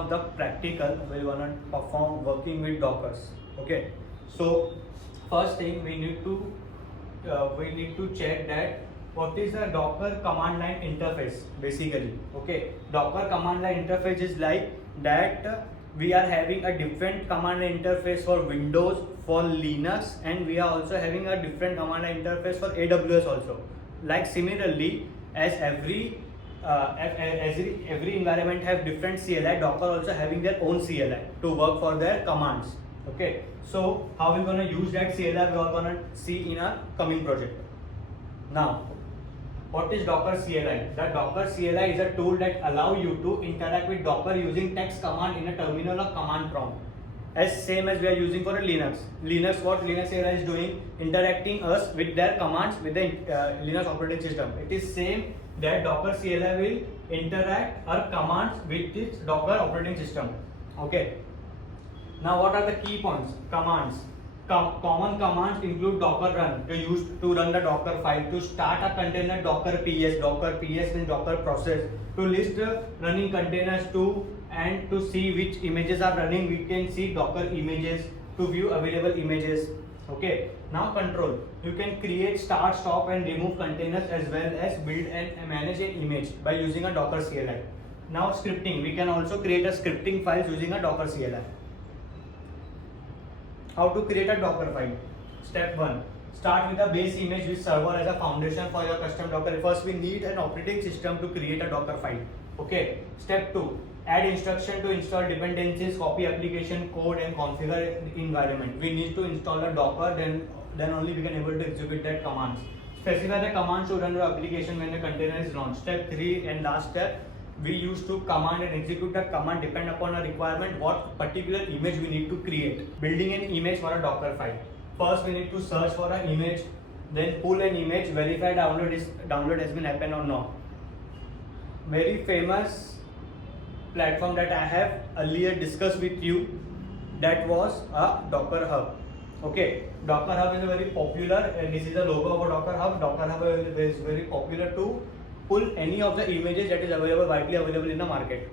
of the practical we're gonna perform working with Dockers. Okay, so first thing we need to check that what is the Docker command line interface basically. Okay, Docker command line interface is like that we are having a different command line interface for Windows, for Linux, and we are also having a different command line interface for AWS also. Like similarly, as every environment have different CLI, Docker also having their own CLI to work for their commands. Okay, so how we're gonna use that CLI, we are gonna see in our coming project. Now, what is Docker CLI? The Docker CLI is a tool that allow you to interact with Docker using text command in a terminal or command prompt. As same as we are using for a Linux. What Linux CLI is doing, interacting us with their commands with the Linux operating system. It is same that Docker CLI will interact our commands with its Docker operating system. Okay. Now what are the key points? Commands. Common commands include docker run to run the Docker file, to start a container docker ps means Docker process, to list running containers and to see which images are running, we can see Docker images, to view available images. Okay, now control, you can create, start, stop and remove containers as well as build and manage an image by using a Docker CLI. Now scripting, we can also create a scripting files using a Docker CLI. How to create a Docker file? Step 1. Start with a base image with server as a foundation for your custom Docker. First we need an operating system to create a Docker file. Okay. Step 2. Add instruction to install dependencies, copy application code and configure environment. We need to install a Docker, then only we can able to execute that commands. Specify the commands to run your application when the container is launched. Step 3 and last step, we use to command and execute the command depend upon a requirement what particular image we need to create. Building an image for a Docker file. First we need to search for an image, then pull an image, verify download has been happened or not. Very famous platform that I have earlier discussed with you, that was a Docker Hub. Okay, Docker Hub is very popular and this is the logo of a Docker Hub. Docker Hub is very popular to pull any of the images that is widely available in the market.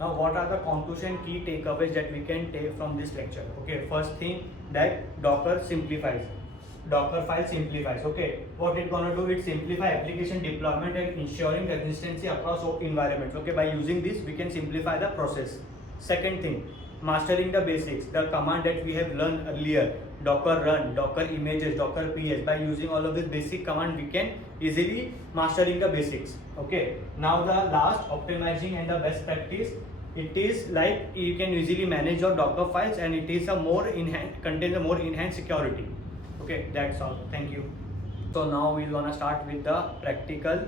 Now what are the conclusion key takeaways that we can take from this lecture? Okay, first thing that Docker simplifies. Docker file simplifies. Okay, what it's gonna do, it simplify application deployment and ensuring consistency across environments. Okay, by using this we can simplify the process. Second thing, mastering the basics, the command that we have learned earlier, Docker run, Docker images, Docker ps, by using all of this basic command we can easily mastering the basics. Okay, now the last, optimizing and the best practice, it is like you can easily manage your Docker files and it is a contains a more enhanced security. Okay, that's all. Thank you. So now we're gonna start with the practical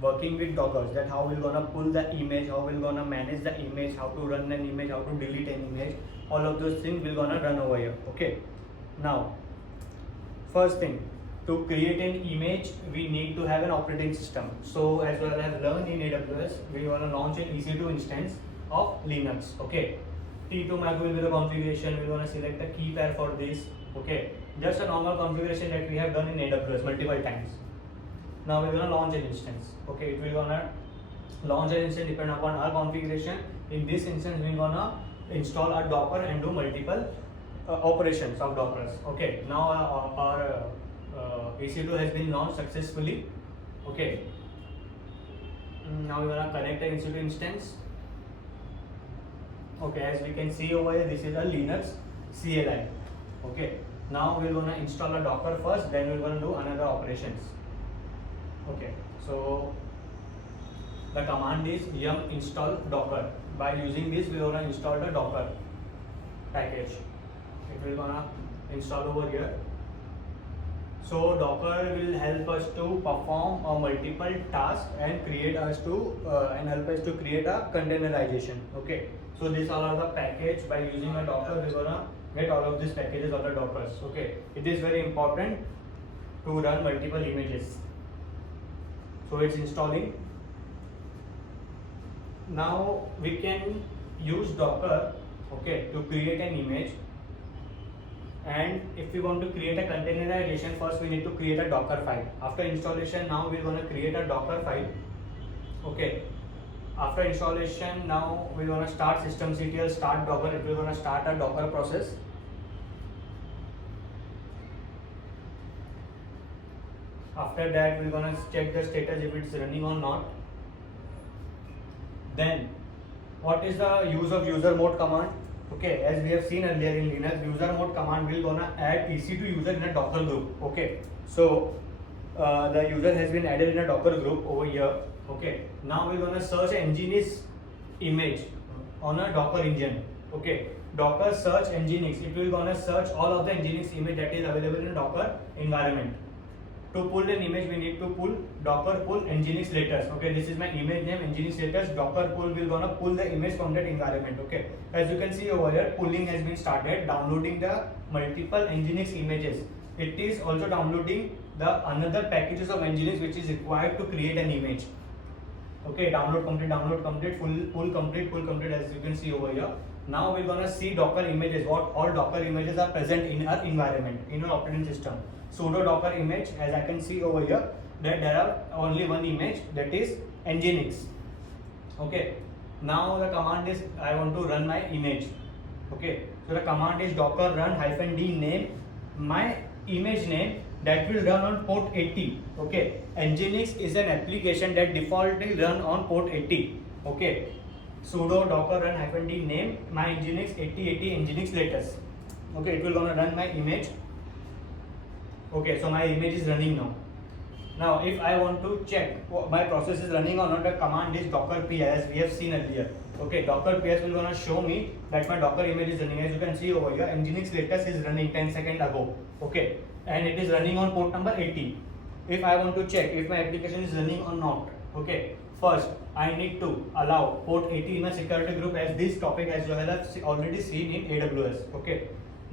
working with Dockers, that how we're gonna pull the image, how we're gonna manage the image, how to run an image, how to delete an image, all of those things we're gonna run over here. Okay, now first thing, to create an image we need to have an operating system. So as well as learned in AWS, we want to launch an EC2 instance of Linux. Okay, T2 Mac will be the configuration. We want to select the key pair for this. Okay, just a normal configuration that we have done in AWS multiple times. Now we're gonna launch an instance. Okay, it will gonna launch an instance depend upon our configuration. In this instance, we're gonna install our Docker and do multiple operations of Dockers. Okay, now our EC2 has been launched successfully. Okay, now we're gonna connect an EC2 instance. Okay, as we can see over here, this is a Linux CLI. Okay, now we're gonna install a Docker first, then we're gonna do another operations. Okay, so the command is yum install Docker. By using this, we are gonna install the Docker package. It will gonna install over here. So Docker will help us to perform a multiple tasks and help us to create a containerization. Okay, so these all are the package. By using a Docker, we're gonna get all of these packages of the Dockers. Okay, it is very important to run multiple images. So it's installing. Now we can use Docker, okay, to create an image. And if we want to create a containerization, first we need to create a Docker file. After installation, now we're going to create a Docker file. Okay, After installation, now we're gonna start systemctl start Docker. It will gonna start a Docker process. After that, we're gonna check the status if it's running or not. Then, what is the use of user mode command? Okay, as we have seen earlier in Linux, user mode command will gonna add EC2 user in a Docker group. Okay, so the user has been added in a Docker group over here. Okay, now we're gonna search Nginx image on a Docker engine. Okay, Docker search Nginx. It will gonna search all of the Nginx image that is available in a Docker environment. To pull an image, we need to pull docker pull nginx latest. Okay, this is my image name nginx latest. Docker pull will gonna pull the image from that environment. Okay, as you can see over here, pulling has been started, downloading the multiple nginx images. It is also downloading the another packages of nginx which is required to create an image. Okay, download complete, pull complete, as you can see over here. Now we're gonna see Docker images. What all Docker images are present in our environment, in our operating system. Sudo docker image, as I can see over here, that there are only one image, that is nginx. Okay, now the command is I want to run my image. Okay, so the command is docker run -d name my image name that will run on port 80. Okay, nginx is an application that defaultly run on port 80. Okay, sudo docker run -d name my nginx 8080 nginx latest. Okay, it will gonna run my image. Okay, so my image is running now. Now, if I want to check my process is running or not, the command is docker ps, as we have seen earlier. Okay, docker ps will gonna show me that my Docker image is running. As you can see over here, nginx latest is running 10 seconds ago. Okay, and it is running on port number 80. If I want to check if my application is running or not, okay, first I need to allow port 80 in my security group, as this topic as you have already seen in AWS. Okay.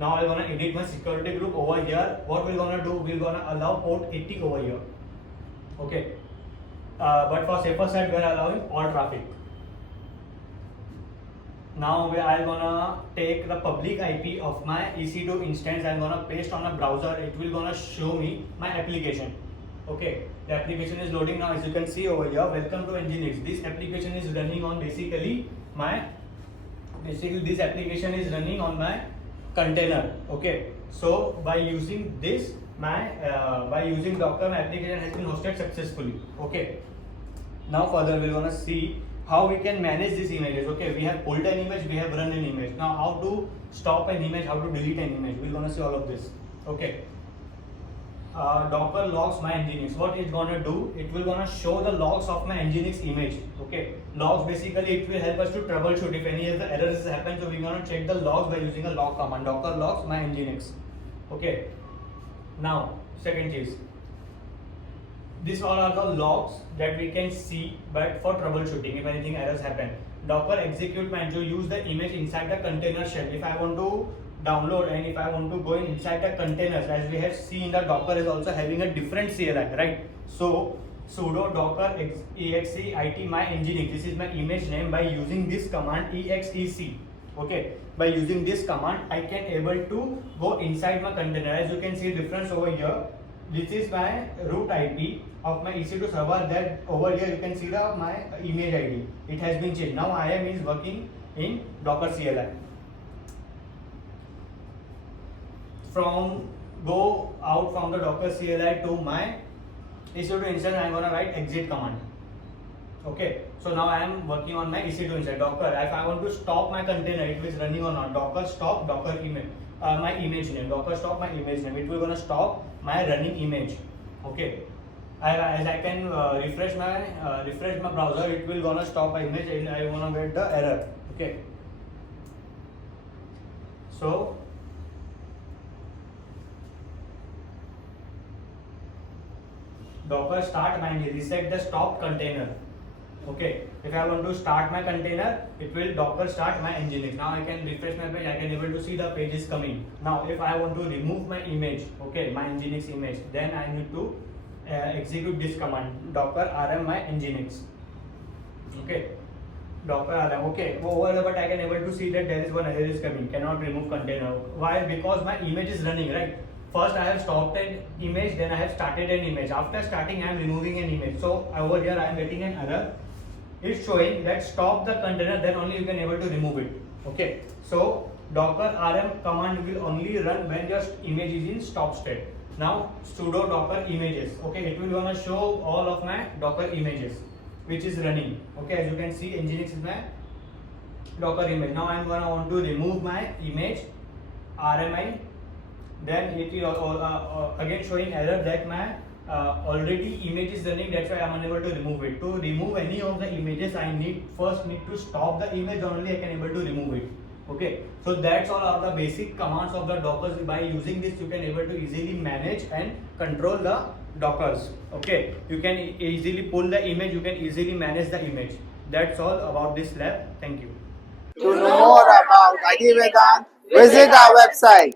Now I'm gonna edit my security group over here. What we're gonna do, we're gonna allow port 80 over here. Okay, but for safer side, we're allowing all traffic. Now I'm gonna take the public IP of my EC2 instance. I'm gonna paste on a browser. It will gonna show me my application. Okay, the application is loading now. As you can see over here, welcome to Nginx. This application is running on basically this application is running on my container. Okay, so by using this by using Docker, my application has been hosted successfully. Okay, now further we're gonna see how we can manage these images. Okay, we have pulled an image, we have run an image. Now how to stop an image, how to delete an image, we're gonna see all of this. Okay, Docker logs my nginx. What it's gonna do, it will gonna show the logs of my nginx image. Okay, logs basically it will help us to troubleshoot if any of the errors happen. So we're gonna check the logs by using a log command, docker logs my nginx. Okay, now second is, these all are the logs that we can see, but for troubleshooting if anything errors happen. Docker execute man to use the image inside the container shell. If I want to download and if I want to go inside the containers, as we have seen, the Docker is also having a different CLI, right? So sudo docker exe it my nginx, this is my image name. By using this command exec, okay, by using this command I can able to go inside my container. As you can see difference over here, this is my root IP of my EC2 server. That over here you can see the my image ID, it has been changed. Now I am is working in Docker CLI. From go out from the Docker CLI to my EC2 instance, I am gonna write exit command. Okay, so now I am working on my EC2 instance. Docker, if I want to stop my container, it is running or not, docker stop docker image, my image name, docker stop my image name. It will gonna stop my running image. Okay, as I can refresh my browser, it will gonna stop my image and I wanna get the error. Okay, so docker start my reset the stop container. Okay, if I want to start my container, it will docker start my nginx. Now I can refresh my page, I can able to see the page is coming. Now if I want to remove my image, okay, my nginx image, then I need to execute this command, docker rm my nginx. Okay, docker rm. Okay, over there, but I can able to see that there is one error is coming, cannot remove container. Why? Because my image is running, right? First I have stopped an image, then I have started an image. After starting I am removing an image. So over here I am getting an error. it's showing that stop the container, then only you can able to remove it. Okay, so docker rm command will only run when your image is in stop state. Now sudo docker images. Okay, it will gonna show all of my docker images which is running. Okay, as you can see, nginx is my docker image. Now I'm gonna want to remove my image rmi, then it will again showing error that my already image is running, that's why I'm unable to remove it. To remove any of the images, I first need to stop the image, only I can able to remove it. Okay, so that's all are the basic commands of the dockers. By using this, you can able to easily manage and control the dockers. Okay, you can easily pull the image, you can easily manage the image. That's all about this lab. Thank you. To know more about Itvedant, visit our website